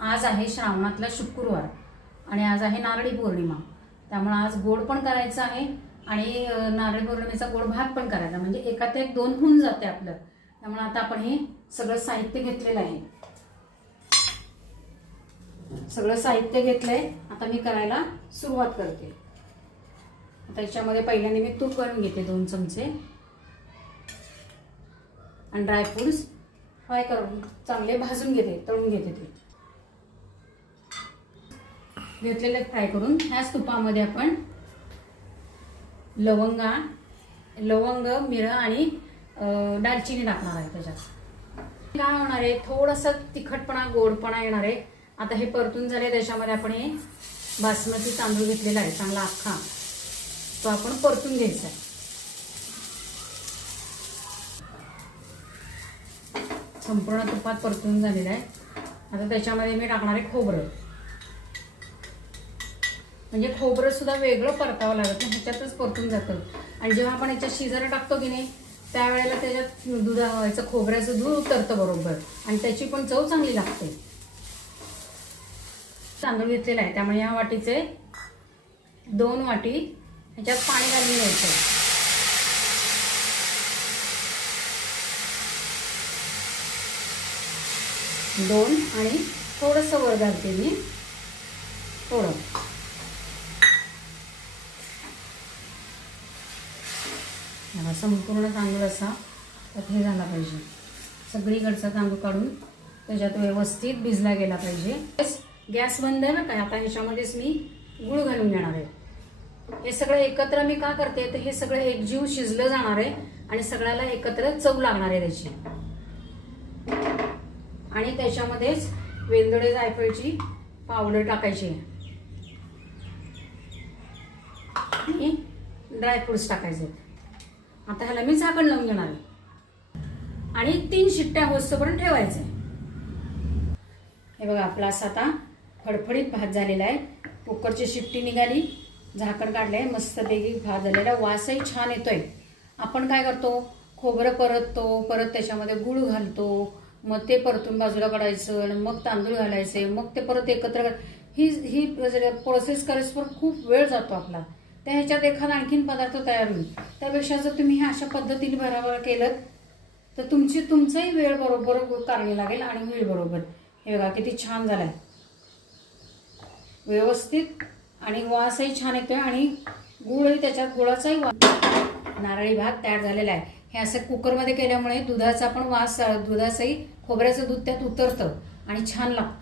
आज आहे श्रावणातला शुक्रवार आणि आज आहे नारळी पौर्णिमा. त्यामुळे आज गोड पण करायचं आहे आणि नारळी पौर्णिमेचा गोड भात पण करायचा. म्हणजे एकात एक दोन होऊन जाते आपलं. त्यामुळे आता आपण हे सगळं साहित्य घेतलेलं आहे. सगळं साहित्य घेतलंय. आता मी करायला सुरुवात करते. आता याच्यामध्ये पहिल्यांदा मी तूप करून घेते दोन चमचे. आणि ड्रायफ्रुट्स फ्राय करून चांगले भाजून घेते तळून घेते ते. घेतलेले फ्राय करून ह्याच तुपामध्ये आपण लवंगा लवंग मिरं आणि दालचिनी टाकणार आहे त्याच्यात. काय होणार आहे थोडंसं तिखटपणा गोडपणा येणार आहे. आता हे परतून झाले त्याच्यामध्ये आपण हे बासमती तांदूळ घेतलेला आहे चांगला अख्खा. तो आपण परतून घ्यायचा आहे. संपूर्ण तुपात परतून झालेला आहे. आता त्याच्यामध्ये मी टाकणार आहे खोबरं. म्हणजे खोबरं सुद्धा वेगळं परतावं लागत नाही ह्याच्यातच परतून जातं. आणि जेव्हा आपण याच्यात शिजायला टाकतो की नाही त्यावेळेला त्याच्यात दुधा याचं खोबऱ्याचं दूध उतरतं बरोबर. आणि त्याची पण चव चांगली लागते. तांदूळ घेतलेला आहे त्यामुळे या वाटीचे दोन वाटी ह्याच्यात पाणी घालून घ्यायचं. दोन आणि थोडंसं वर घालते मी. थोडं. संपूर्ण तांदूळ असा तर हे झाला पाहिजे. सगळीकडचा तांदूळ काढून त्याच्यात व्यवस्थित भिजला गेला पाहिजे. गॅस बंद आहे ना काय? आता ह्याच्यामध्येच मी गुळ घालून घेणार आहे. हे सगळं एकत्र मी का करते? तर हे सगळं एकजीव शिजलं जाणार आहे आणि सगळ्याला एकत्र चव लागणार आहे त्याची. आणि त्याच्यामध्येच वेलदोडे जायफळची पावडर टाकायची. आणि ड्रायफ्रुट्स टाकायचे. आता ह्याला मी झाकण लावून घेणार आहे. आणि तीन शिट्ट्या होस्तपर्यंत ठेवायचे. हे बघा आपला असा आता फडफडीत भात झालेला आहे. कुकरची शिट्टी निघाली. झाकण काढलंय. मस्तपैकी भात झालेला. वासही छान येतोय. आपण काय करतो? खोबरं परततो. परत त्याच्यामध्ये गुळ घालतो. मग ते परतून बाजूला काढायचं आणि मग तांदूळ घालायचे. मग ते परत एकत्र ही ही प्रोसेस करायचं खूप वेळ जातो आपला. त्या ह्याच्यात एखादा आणखीन पदार्थ तयार होईल. त्यापेक्षा जर तुम्ही हे अशा पद्धतीने बरोबर केलं तर तुमची तुमचाही वेळ बरोबर कार्य लागेल आणि वेळ बरोबर. हे बघा किती छान झालाय. व्यवस्थित आणि वासही छान येतोय आणि गुळही त्याच्यात गुळाचाही वास नारळी भात तयार झालेला आहे. हे असं कुकरमध्ये केल्यामुळे दुधाचा पण वास दुधाचंही खोबऱ्याचं दूध त्यात उतरतं आणि छान लागतं.